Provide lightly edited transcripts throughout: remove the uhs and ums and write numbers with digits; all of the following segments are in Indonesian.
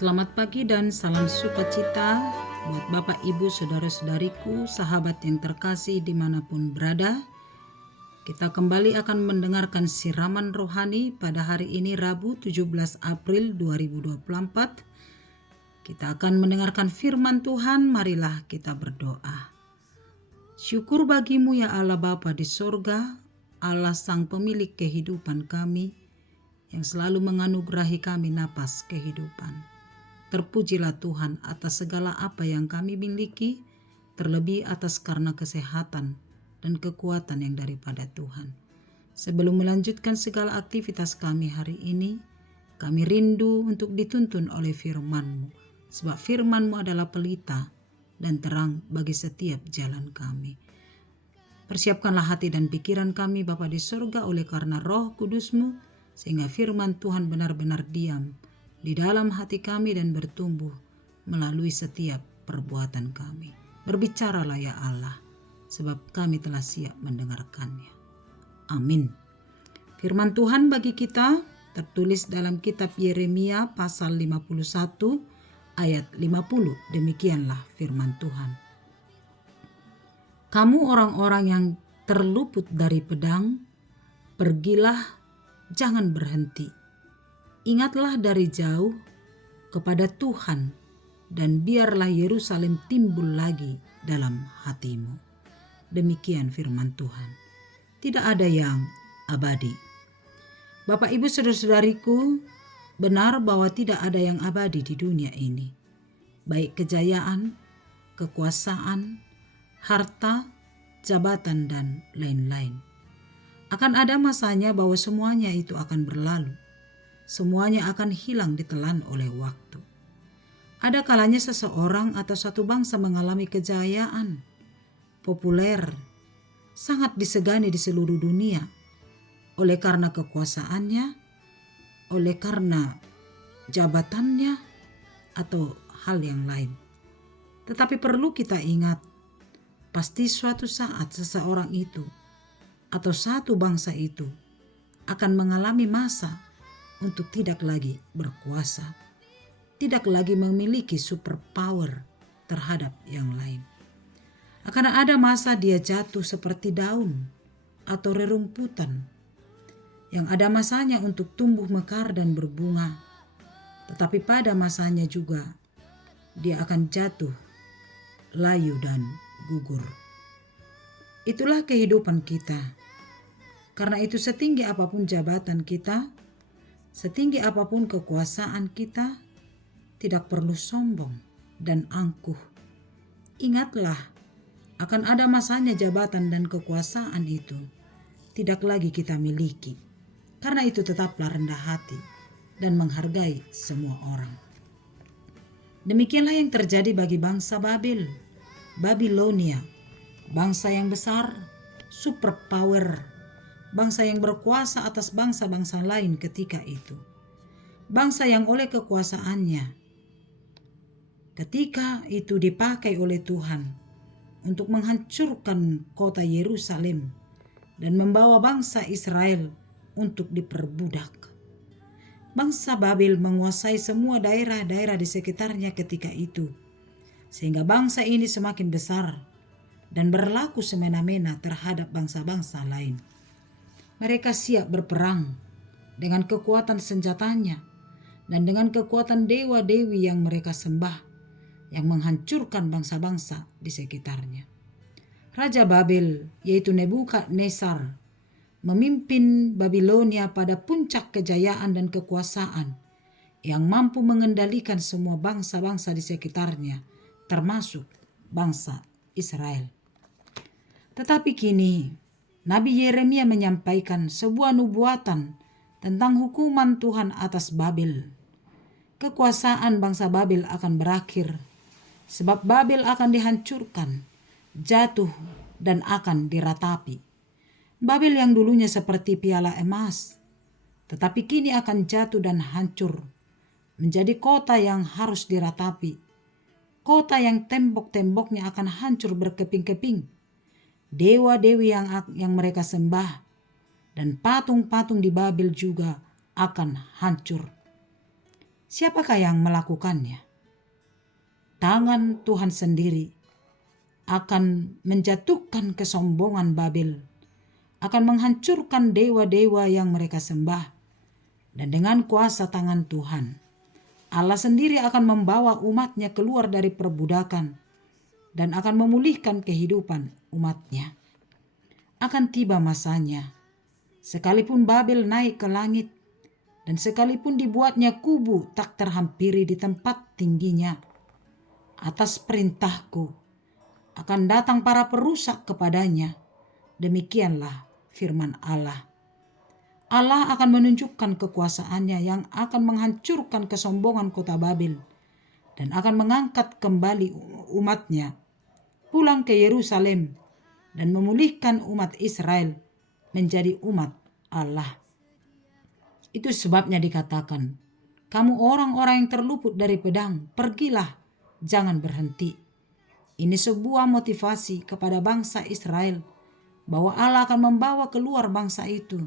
Selamat pagi dan salam sukacita buat Bapak, Ibu, Saudara-saudariku, sahabat yang terkasih dimanapun berada. Kita kembali akan mendengarkan siraman rohani pada hari ini Rabu 17 April 2024. Kita akan mendengarkan firman Tuhan, marilah kita berdoa. Syukur bagimu ya Allah Bapa di sorga, Allah Sang Pemilik kehidupan kami, yang selalu menganugerahi kami napas kehidupan. Terpujilah Tuhan atas segala apa yang kami miliki, terlebih atas karena kesehatan dan kekuatan yang daripada Tuhan. Sebelum melanjutkan segala aktivitas kami hari ini, kami rindu untuk dituntun oleh firman-Mu, sebab firman-Mu adalah pelita dan terang bagi setiap jalan kami. Persiapkanlah hati dan pikiran kami Bapa di sorga oleh karena Roh Kudus-Mu, sehingga firman Tuhan benar-benar diam di dalam hati kami dan bertumbuh melalui setiap perbuatan kami. Berbicaralah ya Allah, sebab kami telah siap mendengarkannya. Amin. Firman Tuhan bagi kita tertulis dalam kitab Yeremia pasal 51 ayat 50. Demikianlah firman Tuhan. Kamu orang-orang yang terluput dari pedang, pergilah, jangan berhenti. Ingatlah dari jauh kepada Tuhan, dan biarlah Yerusalem timbul lagi dalam hatimu. Demikian firman Tuhan. Tidak ada yang abadi. Bapak, Ibu, Saudara-saudariku, benar bahwa tidak ada yang abadi di dunia ini. Baik kejayaan, kekuasaan, harta, jabatan, dan lain-lain. Akan ada masanya bahwa semuanya itu akan berlalu. Semuanya akan hilang ditelan oleh waktu. Ada kalanya seseorang atau satu bangsa mengalami kejayaan, populer, sangat disegani di seluruh dunia, oleh karena kekuasaannya, oleh karena jabatannya, atau hal yang lain. Tetapi perlu kita ingat, pasti suatu saat seseorang itu, atau satu bangsa itu, akan mengalami masa untuk tidak lagi berkuasa, tidak lagi memiliki superpower terhadap yang lain. Akan ada masa dia jatuh seperti daun atau rerumputan, yang ada masanya untuk tumbuh mekar dan berbunga, tetapi pada masanya juga dia akan jatuh, layu dan gugur. Itulah kehidupan kita. Karena itu setinggi apapun jabatan kita, setinggi apapun kekuasaan kita, tidak perlu sombong dan angkuh. Ingatlah akan ada masanya jabatan dan kekuasaan itu tidak lagi kita miliki. Karena itu tetaplah rendah hati dan menghargai semua orang. Demikianlah yang terjadi bagi bangsa Babilonia, bangsa yang besar, superpower, bangsa yang berkuasa atas bangsa-bangsa lain ketika itu. Bangsa yang oleh kekuasaannya ketika itu dipakai oleh Tuhan untuk menghancurkan kota Yerusalem dan membawa bangsa Israel untuk diperbudak. Bangsa Babel menguasai semua daerah-daerah di sekitarnya ketika itu, sehingga bangsa ini semakin besar dan berlaku semena-mena terhadap bangsa-bangsa lain. Mereka siap berperang dengan kekuatan senjatanya dan dengan kekuatan dewa-dewi yang mereka sembah, yang menghancurkan bangsa-bangsa di sekitarnya. Raja Babel, yaitu Nebukadnezar, memimpin Babilonia pada puncak kejayaan dan kekuasaan yang mampu mengendalikan semua bangsa-bangsa di sekitarnya, termasuk bangsa Israel. Tetapi kini, Nabi Yeremia menyampaikan sebuah nubuatan tentang hukuman Tuhan atas Babel. Kekuasaan bangsa Babel akan berakhir, sebab Babel akan dihancurkan, jatuh, dan akan diratapi. Babel yang dulunya seperti piala emas, tetapi kini akan jatuh dan hancur, menjadi kota yang harus diratapi. Kota yang tembok-temboknya akan hancur berkeping-keping. Dewa-dewi yang mereka sembah dan patung-patung di Babel juga akan hancur. Siapakah yang melakukannya? Tangan Tuhan sendiri akan menjatuhkan kesombongan Babel, akan menghancurkan dewa-dewa yang mereka sembah, dan dengan kuasa tangan Tuhan, Allah sendiri akan membawa umatnya keluar dari perbudakan dan akan memulihkan kehidupan umatnya. Akan tiba masanya, sekalipun Babel naik ke langit, dan sekalipun dibuatnya kubu tak terhampiri di tempat tingginya, atas perintahku akan datang para perusak kepadanya. Demikianlah firman Allah. Allah akan menunjukkan kekuasaannya yang akan menghancurkan kesombongan kota Babel dan akan mengangkat kembali umatnya pulang ke Yerusalem dan memulihkan umat Israel menjadi umat Allah. Itu sebabnya dikatakan, kamu orang-orang yang terluput dari pedang, pergilah, jangan berhenti. Ini sebuah motivasi kepada bangsa Israel bahwa Allah akan membawa keluar bangsa itu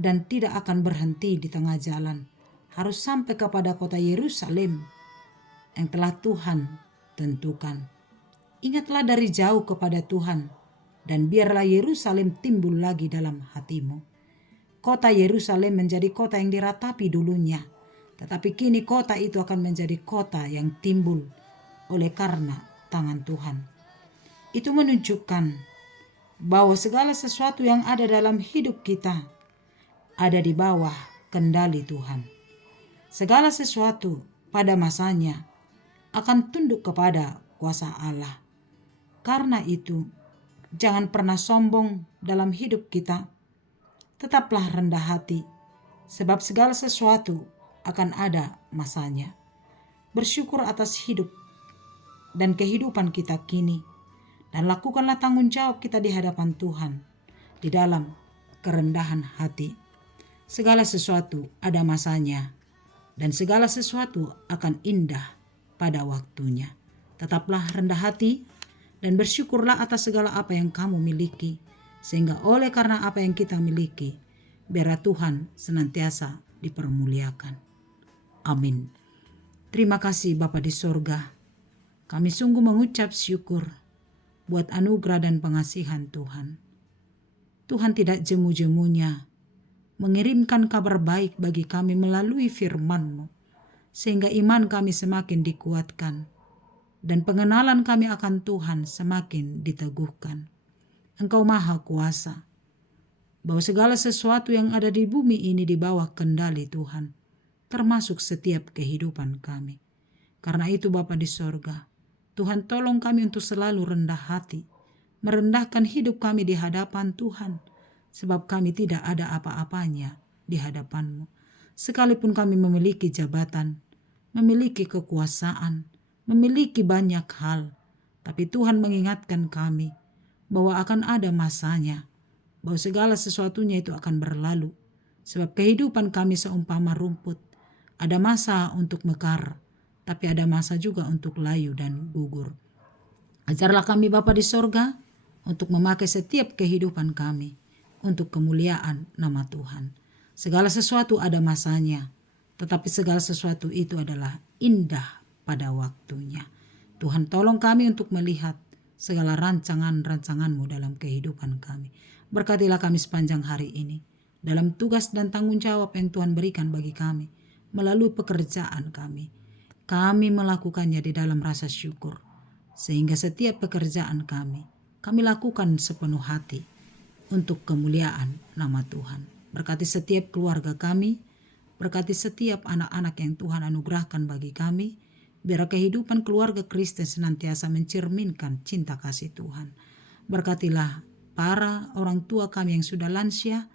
dan tidak akan berhenti di tengah jalan. Harus sampai kepada kota Yerusalem yang telah Tuhan tentukan. Ingatlah dari jauh kepada Tuhan dan biarlah Yerusalem timbul lagi dalam hatimu. Kota Yerusalem menjadi kota yang diratapi dulunya, tetapi kini kota itu akan menjadi kota yang timbul oleh karena tangan Tuhan. Itu menunjukkan bahwa segala sesuatu yang ada dalam hidup kita ada di bawah kendali Tuhan. Segala sesuatu pada masanya akan tunduk kepada kuasa Allah. Karena itu, jangan pernah sombong dalam hidup kita. Tetaplah rendah hati, sebab segala sesuatu akan ada masanya. Bersyukur atas hidup dan kehidupan kita kini, dan lakukanlah tanggung jawab kita di hadapan Tuhan di dalam kerendahan hati. Segala sesuatu ada masanya, dan segala sesuatu akan indah pada waktunya. Tetaplah rendah hati dan bersyukurlah atas segala apa yang kamu miliki, sehingga oleh karena apa yang kita miliki, biarlah Tuhan senantiasa dipermuliakan. Amin. Terima kasih Bapa di sorga. Kami sungguh mengucap syukur buat anugerah dan pengasihan Tuhan. Tuhan tidak jemu-jemunya mengirimkan kabar baik bagi kami melalui firman-Mu, sehingga iman kami semakin dikuatkan dan pengenalan kami akan Tuhan semakin diteguhkan. Engkau Maha Kuasa, bahwa segala sesuatu yang ada di bumi ini di bawah kendali Tuhan, termasuk setiap kehidupan kami. Karena itu Bapa di sorga, Tuhan tolong kami untuk selalu rendah hati merendahkan hidup kami di hadapan Tuhan, sebab kami tidak ada apa-apanya di hadapan-Mu. Sekalipun kami memiliki jabatan, memiliki kekuasaan, memiliki banyak hal, tapi Tuhan mengingatkan kami bahwa akan ada masanya, bahwa segala sesuatunya itu akan berlalu. Sebab kehidupan kami seumpama rumput, ada masa untuk mekar, tapi ada masa juga untuk layu dan gugur. Ajarlah kami Bapa di sorga untuk memakai setiap kehidupan kami untuk kemuliaan nama Tuhan. Segala sesuatu ada masanya, tetapi segala sesuatu itu adalah indah pada waktunya. Tuhan tolong kami untuk melihat segala rancangan-rancangan-Mu dalam kehidupan kami. Berkatilah kami sepanjang hari ini, dalam tugas dan tanggung jawab yang Tuhan berikan bagi kami, melalui pekerjaan kami. Kami melakukannya di dalam rasa syukur, sehingga setiap pekerjaan kami lakukan sepenuh hati untuk kemuliaan nama Tuhan. Berkati setiap keluarga kami, berkati setiap anak-anak yang Tuhan anugerahkan bagi kami, biar kehidupan keluarga Kristen senantiasa mencerminkan cinta kasih Tuhan. Berkatilah para orang tua kami yang sudah lansia,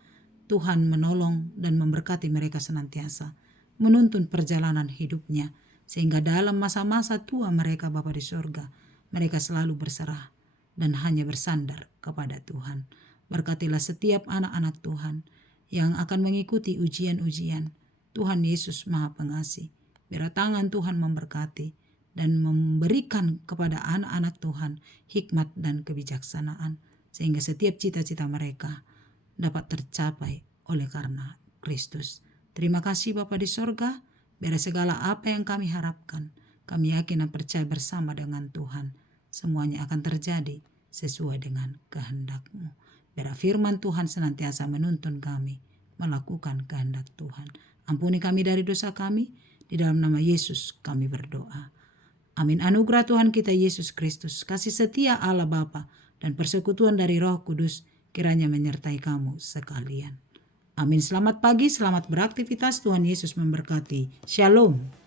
Tuhan menolong dan memberkati mereka senantiasa, menuntun perjalanan hidupnya, sehingga dalam masa-masa tua mereka Bapa di surga, mereka selalu berserah dan hanya bersandar kepada Tuhan. Berkatilah setiap anak-anak Tuhan yang akan mengikuti ujian-ujian. Tuhan Yesus Maha Pengasih, biar tangan Tuhan memberkati dan memberikan kepada anak-anak Tuhan hikmat dan kebijaksanaan, sehingga setiap cita-cita mereka dapat tercapai oleh karena Kristus. Terima kasih Bapa di sorga, biar segala apa yang kami harapkan, kami yakin dan percaya bersama dengan Tuhan, semuanya akan terjadi sesuai dengan kehendak-Mu. Biar firman Tuhan senantiasa menuntun kami melakukan kehendak Tuhan. Ampuni kami dari dosa kami, di dalam nama Yesus kami berdoa. Amin. Anugerah Tuhan kita Yesus Kristus, kasih setia Allah Bapa, dan persekutuan dari Roh Kudus kiranya menyertai kamu sekalian. Amin. Selamat pagi, selamat beraktivitas. Tuhan Yesus memberkati. Shalom.